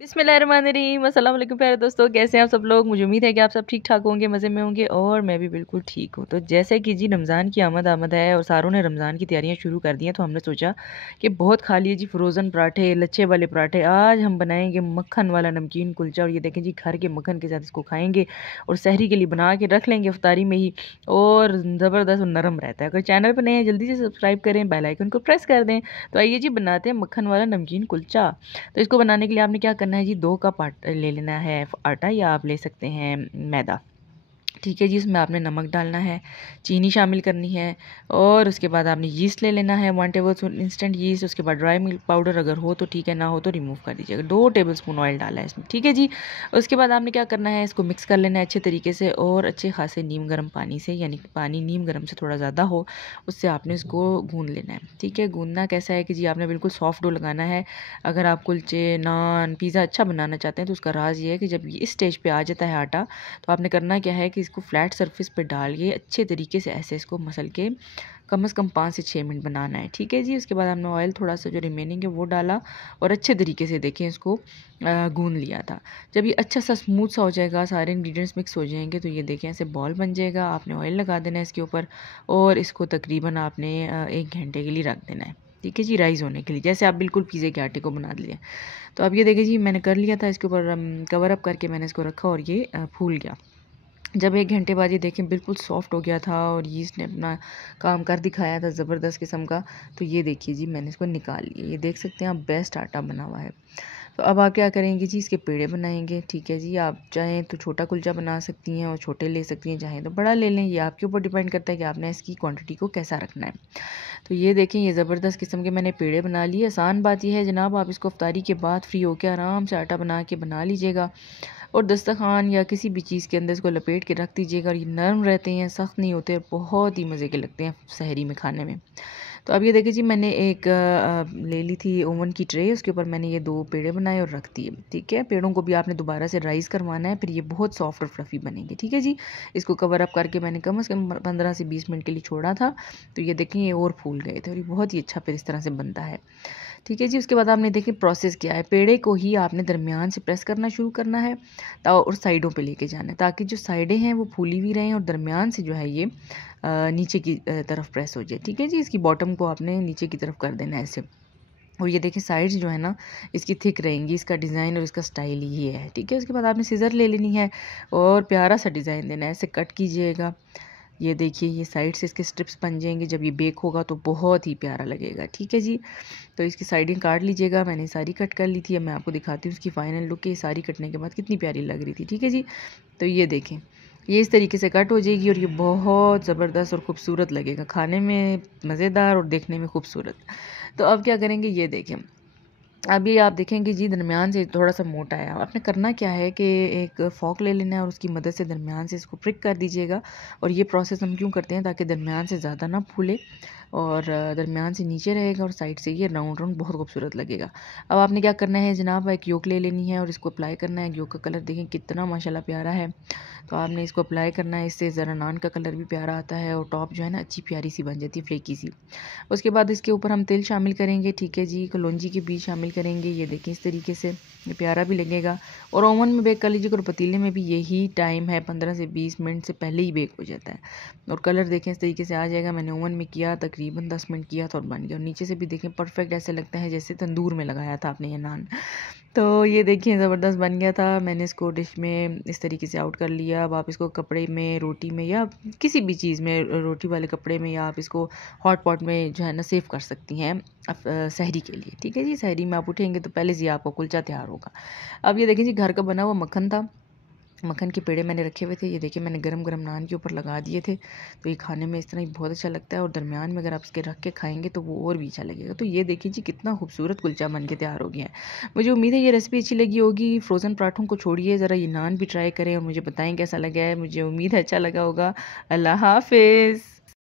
बिस्मिल्लाहिर्रहमानिर्रहीम। अस्सलाम वालेकुम प्यारे दोस्तों, कैसे हैं आप सब लोग। मुझे उम्मीद है कि आप सब ठीक ठाक होंगे, मज़े में होंगे और मैं भी बिल्कुल ठीक हूँ। तो जैसे कि जी रमज़ान की आमद है और सारों ने रमज़ान की तैयारियां शुरू कर दी हैं, तो हमने सोचा कि बहुत खा लिए जी फ्रोज़न पराठे, लच्छे वाले पराठे। आज हम बनाएंगे मक्खन वाला नमकीन कुलचा और ये देखें जी घर के मक्खन के साथ इसको खाएंगे और सहरी के लिए बना के रख लेंगे इफ्तारी में ही, और ज़बरदस्त और नरम रहता है। अगर चैनल पर नए हैं जल्दी से सब्सक्राइब करें, बेल आइकन को प्रेस कर दें। तो आइए जी बनाते हैं मक्खन वाला नमकीन कुलचा। तो इसको बनाने के लिए आपने क्या करना है जी, 2 कप ले लेना है आटा, या आप ले सकते हैं मैदा। ठीक है जी, इसमें आपने नमक डालना है, चीनी शामिल करनी है और उसके बाद आपने यीस्ट ले लेना है 1 टेबल स्पून इंस्टेंट यीस्ट। उसके बाद ड्राई मिल्क पाउडर अगर हो तो ठीक है, ना हो तो रिमूव कर दीजिएगा। 2 टेबल स्पून ऑयल डाला है इसमें। ठीक है जी, उसके बाद आपने क्या करना है, इसको मिक्स कर लेना है अच्छे तरीके से और अच्छे खासे नीम गर्म पानी से, यानी कि पानी नीम गर्म से थोड़ा ज़्यादा हो, उससे आपने इसको गूंद लेना है। ठीक है, गूंदना कैसा है कि जी आपने बिल्कुल सॉफ्ट डो लगाना है। अगर आप कुलचे, नान, पिज़्ज़ा अच्छा बनाना चाहते हैं तो उसका राज ये है कि जब ये इस स्टेज पे आ जाता है आटा, तो आपने करना क्या है कि इसको फ्लैट सरफेस पे डाल के अच्छे तरीके से ऐसे इसको मसल के कम से कम 5 से 6 मिनट बनाना है। ठीक है जी, उसके बाद हमने ऑयल थोड़ा सा जो रिमेनिंग है वो डाला और अच्छे तरीके से देखें इसको गूंद लिया था। जब ये अच्छा सा स्मूथ सा हो जाएगा, सारे इंग्रेडिएंट्स मिक्स हो जाएंगे, तो ये देखें ऐसे बॉल बन जाएगा। आपने ऑयल लगा देना है इसके ऊपर और इसको तकरीबन आपने 1 घंटे के लिए रख देना है। ठीक है जी, राइस होने के लिए, जैसे आप बिल्कुल पिज़्ज़े के आटे को बना लिए। तो अब ये देखिए जी मैंने कर लिया था, इसके ऊपर कवर अप करके मैंने इसको रखा और ये फूल गया। जब 1 घंटे बाद ये देखें बिल्कुल सॉफ्ट हो गया था और यीस्ट ने अपना काम कर दिखाया था ज़बरदस्त किस्म का। तो ये देखिए जी मैंने इसको निकाल लिया, ये देख सकते हैं आप बेस्ट आटा बना हुआ है। तो अब आप क्या करेंगे जी, इसके पेड़े बनाएंगे। ठीक है जी, आप चाहें तो छोटा कुलचा बना सकती हैं और छोटे ले सकती हैं, चाहें तो बड़ा ले लें, ये आपके ऊपर डिपेंड करता है कि आपने इसकी क्वांटिटी को कैसा रखना है। तो ये देखें ये ज़बरदस्त किस्म के मैंने पेड़े बना लिए। आसान बात यह है जनाब, आप इसको इफ्तारी के बाद फ्री होकर आराम से आटा बना लीजिएगा और दस्तरखान या किसी भी चीज़ के अंदर इसको लपेट के रख दीजिएगा। और ये नरम रहते हैं, सख्त नहीं होते, बहुत ही मज़े के लगते हैं सहरी में खाने में। तो अब ये देखिए जी मैंने एक ले ली थी ओवन की ट्रे, उसके ऊपर मैंने ये 2 पेड़े बनाए और रख दिए। ठीक है, पेड़ों को भी आपने दोबारा से राइस करवाना है, फिर ये बहुत सॉफ्ट और फ्लफ़ी बनेंगे। ठीक है जी, इसको कवर अप करके मैंने कम से कम 15 से 20 मिनट के लिए छोड़ा था। तो ये देखें ये और फूल गए थे और ये बहुत ही अच्छा फिर इस तरह से बनता है। ठीक है जी, उसके बाद आपने देखें प्रोसेस क्या है, पेड़े को ही आपने दरमियान से प्रेस करना शुरू करना है और साइडों पे लेके जाना है, ताकि जो साइडें हैं वो फूली हुई रहें और दरमियान से जो है ये नीचे की तरफ प्रेस हो जाए। ठीक है जी, इसकी बॉटम को आपने नीचे की तरफ कर देना है ऐसे। और ये देखिए साइड्स जो है ना इसकी थिक रहेंगी, इसका डिज़ाइन और इसका स्टाइल ये है। ठीक है, उसके बाद आपने सीज़र ले लेनी है और प्यारा सा डिज़ाइन देना है, ऐसे कट कीजिएगा। ये देखिए ये साइड से इसके स्ट्रिप्स बन जाएंगे, जब ये बेक होगा तो बहुत ही प्यारा लगेगा। ठीक है जी, तो इसकी साइडिंग काट लीजिएगा। मैंने सारी कट कर ली थी, अब मैं आपको दिखाती हूँ उसकी फ़ाइनल लुक, ये सारी कटने के बाद कितनी प्यारी लग रही थी। ठीक है जी, तो ये देखें ये इस तरीके से कट हो जाएगी और ये बहुत ज़बरदस्त और ख़ूबसूरत लगेगा, खाने में मज़ेदार और देखने में खूबसूरत। तो अब क्या करेंगे, ये देखें अब ये आप देखेंगे जी दरमियान से थोड़ा सा मोटा है। आपने करना क्या है कि एक फ़ॉक ले लेना है और उसकी मदद से दरमियान से इसको प्रिक कर दीजिएगा। और ये प्रोसेस हम क्यों करते हैं, ताकि दरमियान से ज़्यादा ना फूले और दरमियान से नीचे रहेगा और साइड से ये राउंड राउंड बहुत खूबसूरत लगेगा। अब आपने क्या करना है जनाब, एक योक ले लेनी है और इसको अप्लाई करना है। योक का कलर देखें कितना माशाल्लाह प्यारा है, तो आपने इसको अप्लाई करना है, इससे ज़रा नान का कलर भी प्यारा आता है और टॉप जो है ना अच्छी प्यारी सी बन जाती है, फ्लेकी सी। उसके बाद इसके ऊपर हम तिल शामिल करेंगे। ठीक है जी, कलौंजी के बीज शामिल करेंगे। ये देखें इस तरीके से ये प्यारा भी लगेगा और ओवन में बेक कर लीजिएगा और पतीले में भी यही टाइम है, 15 से 20 मिनट से पहले ही बेक हो जाता है। और कलर देखें इस तरीके से आ जाएगा। मैंने ओवन में किया तकरीबन 10 मिनट किया था और बन गया। और नीचे से भी देखें परफेक्ट ऐसे लगता है जैसे तंदूर में लगाया था आपने ये नान। तो ये देखिए ज़बरदस्त बन गया था। मैंने इसको डिश में इस तरीके से आउट कर लिया। अब आप इसको कपड़े में, रोटी में या किसी भी चीज़ में, रोटी वाले कपड़े में, या आप इसको हॉट पॉट में जो है ना सेव कर सकती हैं सहरी के लिए। ठीक है जी, सहरी में आप उठेंगे तो पहले से आपका कुलचा तैयार होगा। अब ये देखें जी घर का बना हुआ मक्खन था, मक्खन के पेड़े मैंने रखे हुए थे। ये देखिए मैंने गरम गरम नान के ऊपर लगा दिए थे। तो ये खाने में इस तरह ही बहुत अच्छा लगता है और दरमियान में अगर आप इसके रख के खाएंगे तो वो और भी अच्छा लगेगा। तो ये देखिए जी कितना खूबसूरत कुलचा बन के तैयार हो गया है। मुझे उम्मीद है ये रेसिपी अच्छी लगी होगी। फ्रोज़न पराठों को छोड़िए, ज़रा ये नान भी ट्राई करें और मुझे बताएं कैसा लगा है। मुझे उम्मीद है अच्छा लगा होगा। अल्लाह हाफिज़।